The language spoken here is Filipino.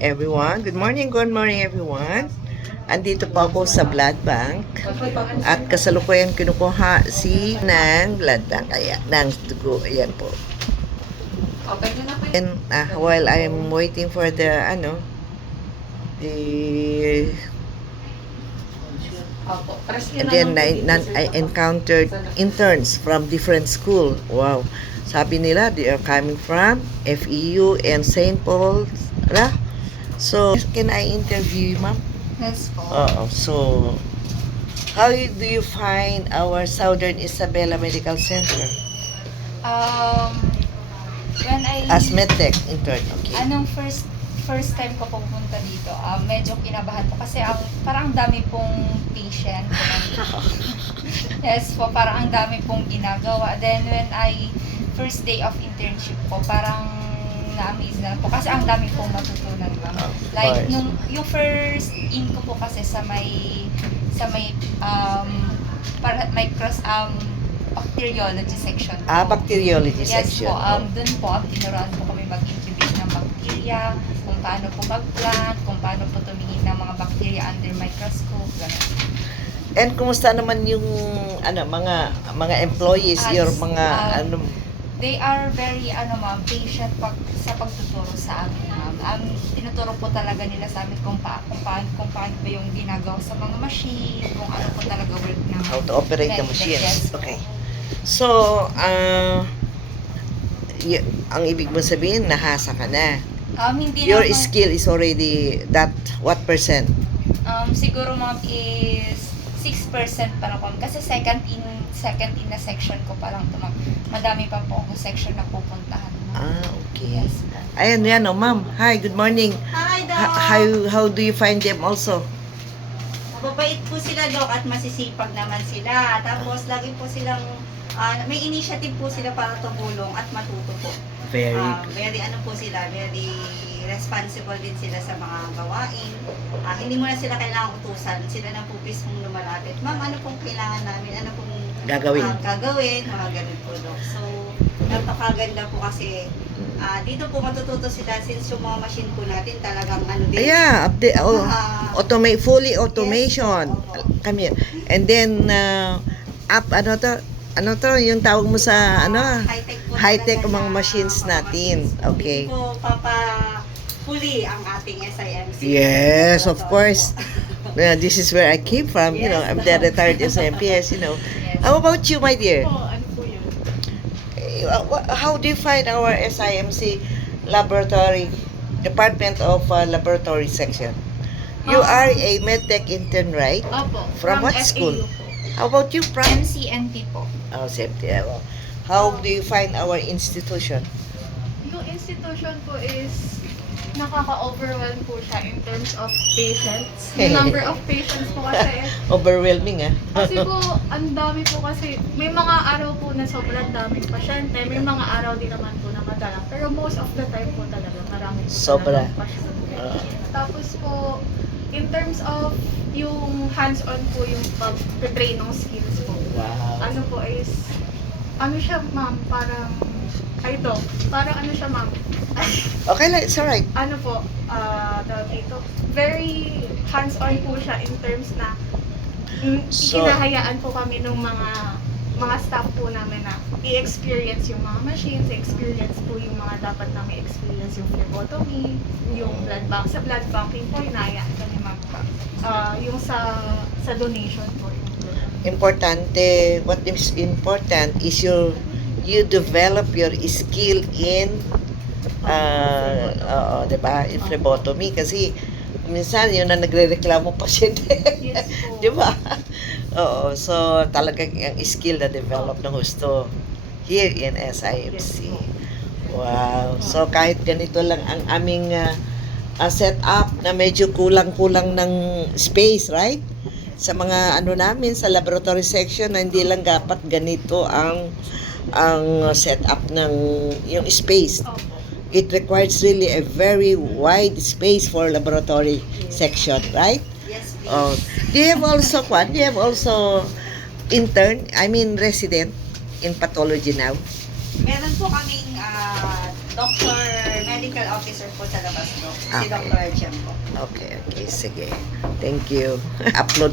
everyone. Good morning everyone. Andito po ako sa blood bank at kasalukuyan kinukuha si ng blood bank. Ayan, ng dugo. Ayan po. And while I'm waiting for the and then I encountered interns from different school. Wow. Sabi nila, they are coming from FEU and St. Paul's. So, can I interview you, ma'am? Yes po. So, how do you find our Southern Isabela Medical Center? When I... As medtech intern, okay. Anong first time ko pumunta dito, medyo kinabahan po kasi parang ang dami pong patient. Yes po, parang ang dami pong ginagawa. Then when first day of internship ko, parang na-amaze na po kasi ang dami pong matutunan ba. Like yung first in ko po kasi sa may bacteriology section po. Bacteriology yes section. Po, dun po tinuruan po kami mag-incubate ng bacteria, kung paano po mag-plant, kung paano po tumingin ng mga bacteria under microscope, gano'n. And kumusta naman yung mga employees, your mga They are very ma'am, patient sa pagtuturo sa amin, ma'am. Tinuturo po talaga nila sa amin kung paano ba yung ginagawa sa mga machine, kung ano po talaga work ng how to operate the machines. Yes. Okay. So, ang ibig mo sabihin, nahasa ka na. Hindi Your naman, skill is already that, what percent? siguro ma'am is 6% pa na po. Kasi second in na section ko pa lang ito, ma'am. Madami pa po akong section na pupuntahan, ma'am. Okay. Yes. Ayan, yan, ma'am. Hi, good morning. Hi, Doc. How do you find them also? Mababait po sila, Doc, at masisipag naman sila. Tapos, lagi po silang, may initiative po sila para tumulong at matuto po. Very Very responsible din sila sa mga gawain. Hindi mo na sila kailangang utusan. Sila na po mismong lumalapit. Ma'am, ano pong kailangan namin? Ano pong gagawin. Gagawin? Mga ganun po, Doc. So, napakaganda po kasi dito po matututo sila since yung mga machine po natin talagang din. Yeah, update, fully automation. Yes. Come here. And then, ano to, yung tawag mo sa, high-tech po high-tech talaga mga na machines natin. Okay. Hindi po fully ang ating SIMC. Yes, of So, course. This is where I came from, Yes. I'm the retired SMPS, Yes. How about you, my dear? ano po yun? How do you find our SIMC laboratory, Department of Laboratory Section? You are a medtech intern, right? Opo. From what school? How about you, from? MCNT po. How do you find our institution? Yung institution po is nakaka-overwhelm po siya in terms of patients. The number of patients po kasi Overwhelming, kasi po ang dami po kasi may mga araw po na sobrang daming pasyente, may mga araw din naman po na madalang. Pero most of the time po talaga marami po Sobra. talagang pasyente. Tapos po in terms of yung hands-on po yung pag-train ng skills po. Wow. Ano po is siya ma'am, parang ano siya ma'am. Okay lang, it's alright. Ano po, tawag dito, very hands-on po siya in terms na So- ikinahayaan po kami ng mga staff po namin na i-experience yung mga machines, experience po yung mga dapat namin experience, yung phlebotomy, yung blood bank. Sa blood banking po, hinahayaan kami yung sa donation po. Importante, what is important is you develop your skill in diba, in phlebotomy kasi minsan yun na nagrereklamo pasyente. Yes po. Diba? Oo, so talagang ang skill na develop ng gusto here in SIMC. Wow. So kahit ganito lang ang aming setup na medyo kulang-kulang ng space, right? Sa mga namin sa laboratory section na hindi lang dapat ganito ang setup ng yung space. It requires really a very wide space for laboratory section, right? Yes, please. Do you have also resident in pathology now? Meron po kaming Doctor, medical officer po sa labas, Doc. Si Okay. Dr. Jem po. Okay, sige. Thank you. Upload